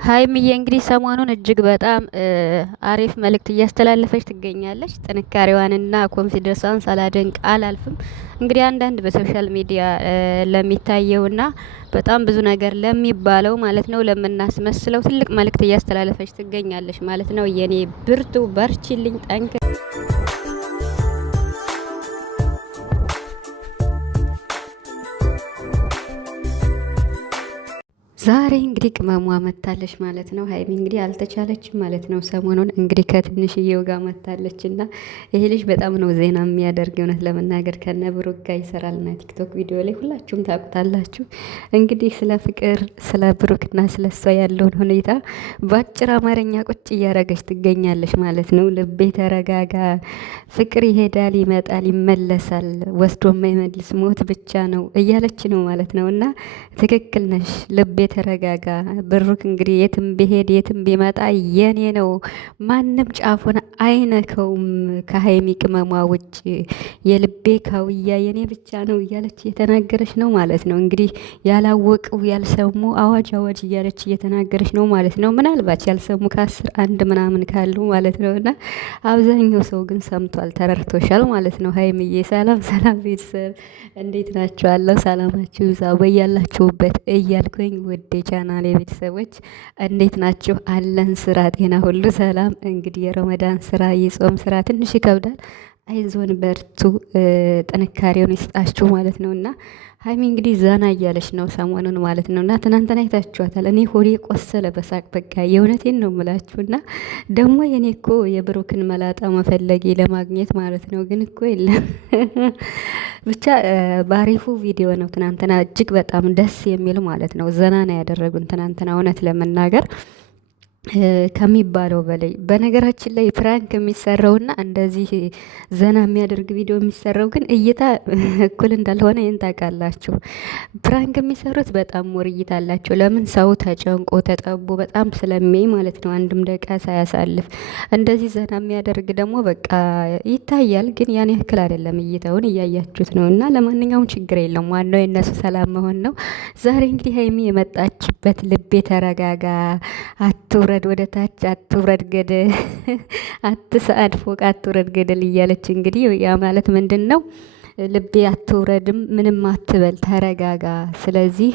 ሀይሚዬ እንግዲህ ሰሞኑን እጅግ በጣም አሪፍ መልእክት እያስተላለፈች ትገኛለች። ጥንካሬዋንና ኮንፊደንሷን ሳላደንቅ አላልፍም። እንግዲህ አንዳንድ በሶሻል ሚዲያ ለሚታየውና በጣም ብዙ ነገር ለሚባለው ማለት ነው ለምናስመስለው ትልቅ መልእክት እያስተላለፈች ትገኛለች ማለት ነው። የኔ ብርቱ በርቺልኝ፣ ጠንክ ዛሬ እንግዲህ ቅመሟ መታለች ማለት ነው። ሀይሚ እንግዲህ አልተቻለችም ማለት ነው። ሰሞኑን እንግዲህ ከትንሽዬው ጋር መታለች እና ይሄ ልጅ በጣም ነው ዜና የሚያደርግ እውነት ለመናገር ከነ ብሩክ ጋር ይሰራልና ቲክቶክ ቪዲዮ ላይ ሁላችሁም ታውቁታላችሁ። እንግዲህ ስለ ፍቅር ስለ ብሩክና ስለ እሷ ያለውን ሁኔታ በአጭር አማርኛ ቁጭ እያደረገች ትገኛለች ማለት ነው። ልቤ ተረጋጋ፣ ፍቅር ይሄዳል ይመጣል ይመለሳል፣ ወስዶ የማይመልስ ሞት ብቻ ነው እያለች ነው ማለት ነው። እና ትክክል ነሽ ልቤ ተረጋጋ። ብሩክ እንግዲህ የትም ቢሄድ የትም ቢመጣ የኔ ነው፣ ማንም ጫፉን አይነከውም ከሀይሚ ቅመሟ ውጭ፣ የልቤ ካውያ የኔ ብቻ ነው እያለች እየተናገረች ነው ማለት ነው። እንግዲህ ያላወቁ ያልሰሙ አዋጅ አዋጅ እያለች እየተናገረች ነው ማለት ነው። ምናልባት ያልሰሙ ከአስር አንድ ምናምን ካሉ ማለት ነው። እና አብዛኛው ሰው ግን ሰምቷል፣ ተረድቶሻል ማለት ነው። ሀይሚዬ ሰላም ሰላም ቤተሰብ እንዴት ናችኋለሁ? ሰላማችሁ ይዛ በያላችሁበት እያልኩኝ ውድ ቻናሌ ቤተሰቦች እንዴት ናችሁ? አለን ስራ ጤና ሁሉ ሰላም። እንግዲህ የረመዳን ስራ የጾም ስራ ትንሽ ይከብዳል። አይዞን በርቱ፣ ጥንካሬውን ይስጣችሁ ማለት ነው። እና ሀይሚ እንግዲህ ዘና እያለች ነው ሰሞኑን ማለት ነው። እና ትናንትና አይታችኋታል። እኔ ሆዴ ቆሰለ በሳቅ በቃ የእውነቴን ነው የምላችሁ። እና ደግሞ የኔ እኮ የብሩክን መላጣ መፈለጌ ለማግኘት ማለት ነው። ግን እኮ የለም ብቻ በአሪፉ ቪዲዮ ነው ትናንትና፣ እጅግ በጣም ደስ የሚል ማለት ነው። ዘና ነው ያደረጉን ትናንትና እውነት ለመናገር ከሚባለው በላይ። በነገራችን ላይ ፕራንክ የሚሰራውና እንደዚህ ዘና የሚያደርግ ቪዲዮ የሚሰራው ግን እይታ እኩል እንዳልሆነ ይህን ታውቃላችሁ። ፕራንክ የሚሰሩት በጣም ሞር እይታ አላቸው። ለምን ሰው ተጨንቆ ተጠቦ በጣም ስለሚያይ ማለት ነው፣ አንድም ደቂቃ ሳያሳልፍ። እንደዚህ ዘና የሚያደርግ ደግሞ በቃ ይታያል፣ ግን ያን ያክል አይደለም። እይታውን እያያችሁት ነው። እና ለማንኛውም ችግር የለም፣ ዋናው የእነሱ ሰላም መሆን ነው። ዛሬ እንግዲህ ሀይሚ የመጣችበት ልቤ ተረጋጋ፣ አትውረድ ወደ ታች፣ አትውረድ ገደል፣ አትሰአድ ፎቅ፣ አትውረድ ገደል እያለች እንግዲህ ያ ማለት ምንድን ነው? ልቤ አትውረድም፣ ምንም አትበል፣ ተረጋጋ። ስለዚህ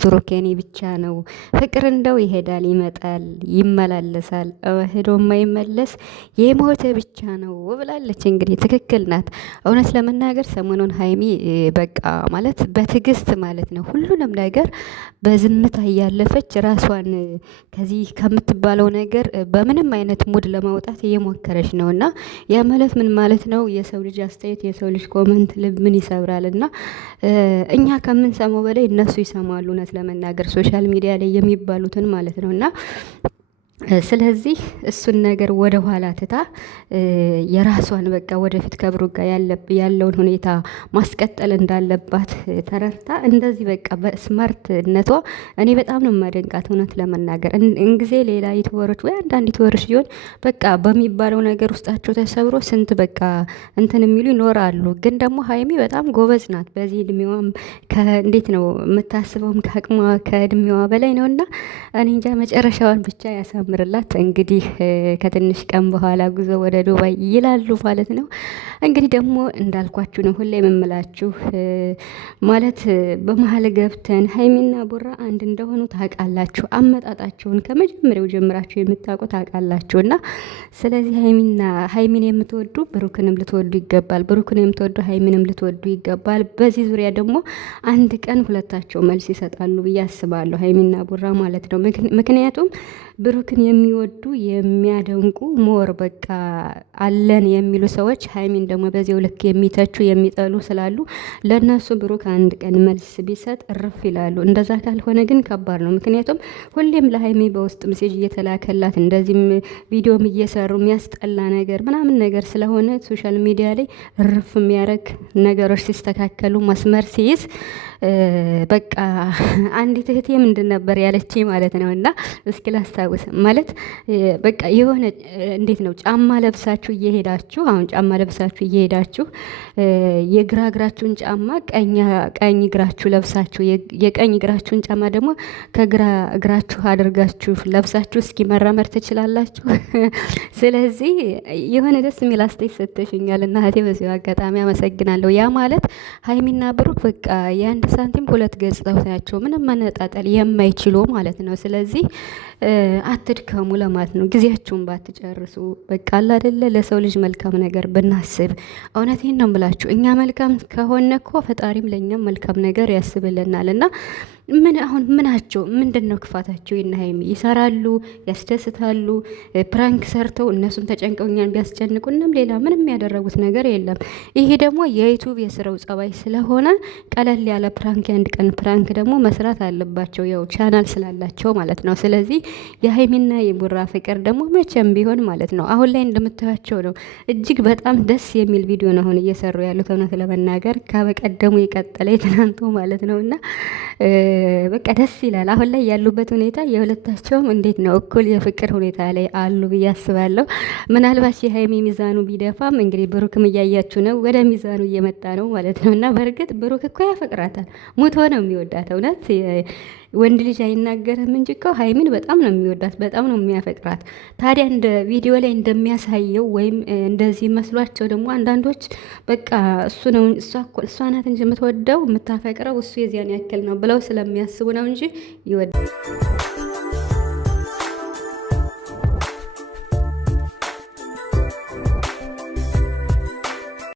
ብሩክ የኔ ብቻ ነው፣ ፍቅር እንደው ይሄዳል ይመጣል ይመላለሳል፣ ሄዶ የማይመለስ የሞተ ብቻ ነው ብላለች። እንግዲህ ትክክል ናት። እውነት ለመናገር ሰሞኑን ሀይሚ በቃ ማለት በትዕግስት ማለት ነው ሁሉንም ነገር በዝምታ እያለፈች ራሷን ከዚህ ከምትባለው ነገር በምንም አይነት ሙድ ለማውጣት እየሞከረች ነው። እና ያ ማለት ምን ማለት ነው? የሰው ልጅ አስተያየት፣ የሰው ልጅ ኮመንት ልብን ይሰብራል። እና እኛ ከምንሰማው በላይ እነሱ ይሰማሉ። እውነት ለመናገር ሶሻል ሚዲያ ላይ የሚባሉትን ማለት ነው። እና ስለዚህ እሱን ነገር ወደ ኋላ ትታ የራሷን በቃ ወደፊት ከብሩክ ጋር ያለውን ሁኔታ ማስቀጠል እንዳለባት ተረድታ እንደዚህ በቃ በስማርትነቷ እኔ በጣም ነው የማደንቃት እውነት ለመናገር። እንጊዜ ሌላ ዩቲዩበሮች ወይ አንዳንድ ዩቲዩበሮች ሊሆን በቃ በሚባለው ነገር ውስጣቸው ተሰብሮ ስንት በቃ እንትን የሚሉ ይኖራሉ። ግን ደግሞ ሀይሚ በጣም ጎበዝ ናት። በዚህ እድሜዋም እንዴት ነው የምታስበውም ከአቅሟ ከእድሜዋ በላይ ነው። እና እኔ እንጃ መጨረሻዋን ብቻ ያሳምራል። ምርላት እንግዲህ ከትንሽ ቀን በኋላ ጉዞ ወደ ዱባይ ይላሉ ማለት ነው። እንግዲህ ደግሞ እንዳልኳችሁ ነው ሁሌ የምምላችሁ ማለት በመሀል ገብተን ሀይሚና ቡራ አንድ እንደሆኑ ታውቃላችሁ። አመጣጣቸውን ከመጀመሪያው ጀምራችሁ የምታውቁ ታውቃላችሁ። እና ስለዚህ ሀይሚን የምትወዱ ብሩክንም ልትወዱ ይገባል። ብሩክን የምትወዱ ሀይሚንም ልትወዱ ይገባል። በዚህ ዙሪያ ደግሞ አንድ ቀን ሁለታቸው መልስ ይሰጣሉ ብዬ አስባለሁ፣ ሀይሚና ቡራ ማለት ነው። ምክንያቱም ብሩክን የሚወዱ የሚያደንቁ ሞር በቃ አለን የሚሉ ሰዎች ሀይሚን ደግሞ በዚያው ልክ የሚተቹ የሚጠሉ ስላሉ ለነሱ ብሩክ አንድ ቀን መልስ ቢሰጥ እርፍ ይላሉ። እንደዛ ካልሆነ ግን ከባድ ነው። ምክንያቱም ሁሌም ለሀይሚ በውስጥ ሜሴጅ እየተላከላት እንደዚህም ቪዲዮም እየሰሩ የሚያስጠላ ነገር ምናምን ነገር ስለሆነ ሶሻል ሚዲያ ላይ እርፍ የሚያደርግ ነገሮች ሲስተካከሉ መስመር ሲይዝ በቃ አንዲት እህቴ ምንድን ነበር ያለች ማለት ነው። እና እስኪ ላስታውስ ማለት በቃ የሆነ እንዴት ነው ጫማ ለብሳችሁ እየሄዳችሁ አሁን ጫማ ለብሳችሁ እየሄዳችሁ የግራ እግራችሁን ጫማ ቀኝ እግራችሁ ለብሳችሁ የቀኝ እግራችሁን ጫማ ደግሞ ከግራ እግራችሁ አድርጋችሁ ለብሳችሁ እስኪ መራመድ ትችላላችሁ። ስለዚህ የሆነ ደስ የሚል አስተያየት ሰጥተሽኛል እና እህቴ በዚሁ አጋጣሚ አመሰግናለሁ። ያ ማለት ሀይሚና ብሩክ በቃ የአንድ ሳንቲም ሁለት ገጽታዎች ናቸው፣ ምንም መነጣጠል የማይችሉ ማለት ነው። ስለዚህ አትድከሙ ለማለት ነው። ጊዜያችሁን ባትጨርሱ በቃ አለ አይደለ ለሰው ልጅ መልካም ነገር ብናስብ፣ እውነቴን ነው የምላችሁ እኛ መልካም ከሆነ እኮ ፈጣሪም ለእኛም መልካም ነገር ያስብልናል። እና ምን አሁን ምናቸው ምንድን ነው ክፋታቸው? የነ ሀይሚ ይሰራሉ፣ ያስደስታሉ፣ ፕራንክ ሰርተው እነሱም ተጨንቀው እኛን ቢያስጨንቁንም ሌላ ምንም ያደረጉት ነገር የለም። ይሄ ደግሞ የዩቱብ የስራው ጸባይ ስለሆነ ቀለል ያለ ፕራንክ፣ የአንድ ቀን ፕራንክ ደግሞ መስራት አለባቸው፣ ያው ቻናል ስላላቸው ማለት ነው። ስለዚህ የሀይሚና የቡራ ፍቅር ደግሞ መቼም ቢሆን ማለት ነው አሁን ላይ እንደምታያቸው ነው። እጅግ በጣም ደስ የሚል ቪዲዮ ነው አሁን እየሰሩ ያሉት እውነት ለመናገር ከበቀደሙ የቀጠለ የትናንቱ ማለት ነው እና በቃ ደስ ይላል። አሁን ላይ ያሉበት ሁኔታ የሁለታቸውም እንዴት ነው እኩል የፍቅር ሁኔታ ላይ አሉ ብዬ አስባለሁ። ምናልባት የሀይሚ ሚዛኑ ቢደፋም እንግዲህ ብሩክም እያያችሁ ነው፣ ወደ ሚዛኑ እየመጣ ነው ማለት ነው። እና በእርግጥ ብሩክ እኮ ያፈቅራታል፣ ሙቶ ነው የሚወዳት። እውነት ወንድ ልጅ አይናገርም እንጂ እኮ ሀይሚን በጣም ነው የሚወዳት፣ በጣም ነው የሚያፈቅራት። ታዲያ እንደ ቪዲዮ ላይ እንደሚያሳየው ወይም እንደዚህ መስሏቸው ደግሞ አንዳንዶች በቃ እሷ ናት እንጂ የምትወደው የምታፈቅረው እሱ የዚያን ያክል ነው ብለው ስለሚያስቡ ነው እንጂ ይወዳል።